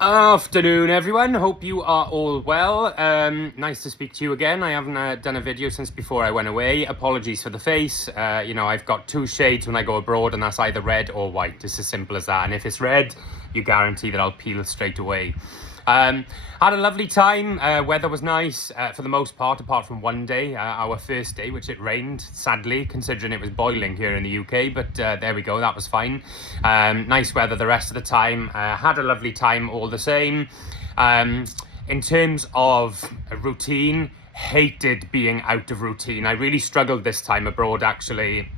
Afternoon, everyone. Hope you are all well. Nice to speak to you again. I haven't done a video since before I went away. Apologies for the face. I've got two shades when I go abroad, and that's either red or white. It's as simple as that. And if it's red, you guarantee that I'll peel straight away. Had a lovely time. Weather was nice for the most part, apart from one day, our first day, which it rained, sadly, considering it was boiling here in the UK. But there we go, that was fine. Nice weather the rest of the time. Had a lovely time all the same. In terms of a routine, hated being out of routine. I really struggled this time abroad, actually.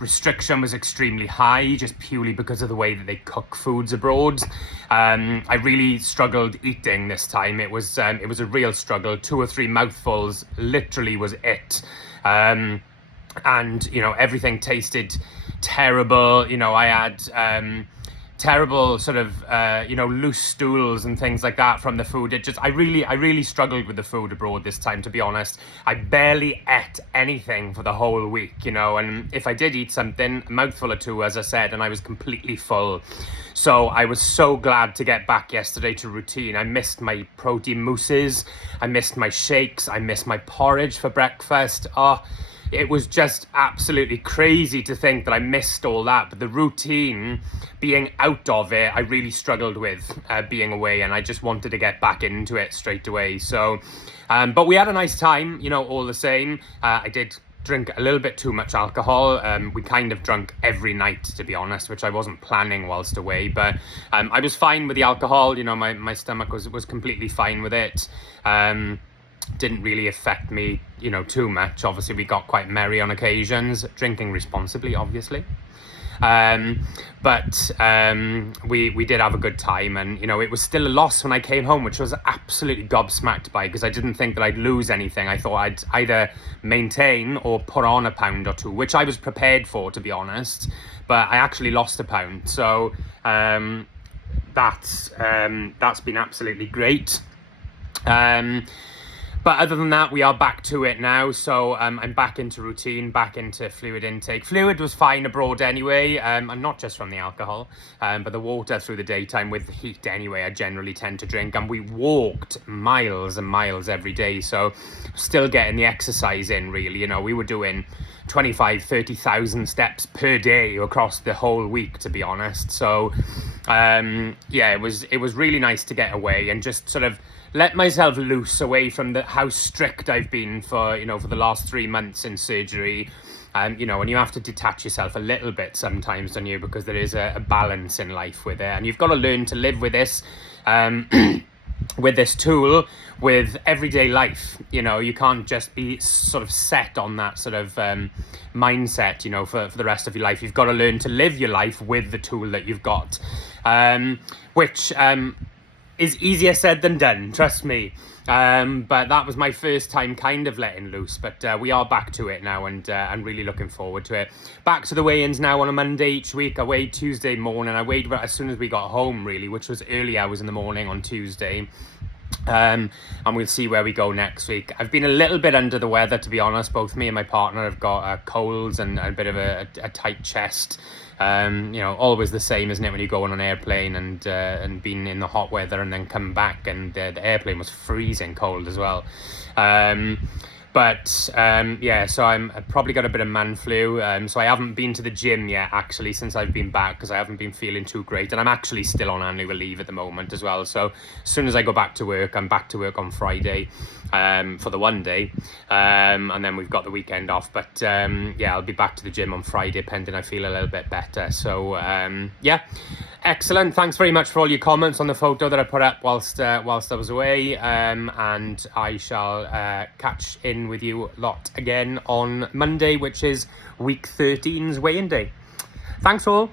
Restriction was extremely high, just purely because of the way that they cook foods abroad. I really struggled eating this time. It was a real struggle. 2 or 3 mouthfuls literally was it. And everything tasted terrible. I had terrible sort of loose stools and things like that from the food. I really struggled with the food abroad this time, to be honest. I barely ate anything for the whole week, and if I did eat something, a mouthful or two, as I said, and I was completely full. So I was so glad to get back yesterday to routine. I missed my protein mousses, I missed my shakes, I missed my porridge for breakfast. It was just absolutely crazy to think that I missed all that. But the routine, being out of it, I really struggled with being away, and I just wanted to get back into it straight away. So, but we had a nice time, all the same. I did drink a little bit too much alcohol. We kind of drunk every night, to be honest, which I wasn't planning whilst away. But I was fine with the alcohol. My stomach was completely fine with it. Didn't really affect me, too much. Obviously, we got quite merry on occasions, drinking responsibly, obviously. But we did have a good time, and it was still a loss when I came home, which I was absolutely gobsmacked by, because I didn't think that I'd lose anything. I thought I'd either maintain or put on a pound or two, which I was prepared for, to be honest. But I actually lost a pound, so that's been absolutely great. But other than that, we are back to it now. So I'm back into routine, back into fluid intake. Fluid was fine abroad anyway, and not just from the alcohol, but the water through the daytime with the heat anyway, I generally tend to drink. And we walked miles and miles every day. So still getting the exercise in, really. We were doing 25, 30,000 steps per day across the whole week, to be honest. So it was really nice to get away and just sort of let myself loose away from how strict I've been for the last 3 months in surgery. And you have to detach yourself a little bit sometimes, don't you? Because there is a balance in life with it, and you've got to learn to live with this, with this tool, with everyday life. You can't just be sort of set on that sort of mindset, for the rest of your life. You've got to learn to live your life with the tool that you've got, which is easier said than done, trust me. But that was my first time kind of letting loose. But we are back to it now, and I'm really looking forward to it. Back to the weigh-ins now on a Monday each week. I weighed Tuesday morning. I weighed as soon as we got home, really, which was early hours in the morning on Tuesday. And we'll see where we go next week. I've been a little bit under the weather, to be honest. Both me and my partner have got colds and a bit of a tight chest. Always the same, isn't it, when you go on an airplane and being in the hot weather and then come back, and the airplane was freezing cold as well. So I've probably got a bit of man flu. So I haven't been to the gym yet, actually, since I've been back, because I haven't been feeling too great. And I'm actually still on annual leave at the moment as well. So as soon as I go back to work, I'm back to work on Friday for the one day. And then we've got the weekend off. But I'll be back to the gym on Friday, pending I feel a little bit better. So excellent. Thanks very much for all your comments on the photo that I put up whilst I was away. And I shall catch in with you lot again on Monday, which is week 13's weigh-in day. Thanks all.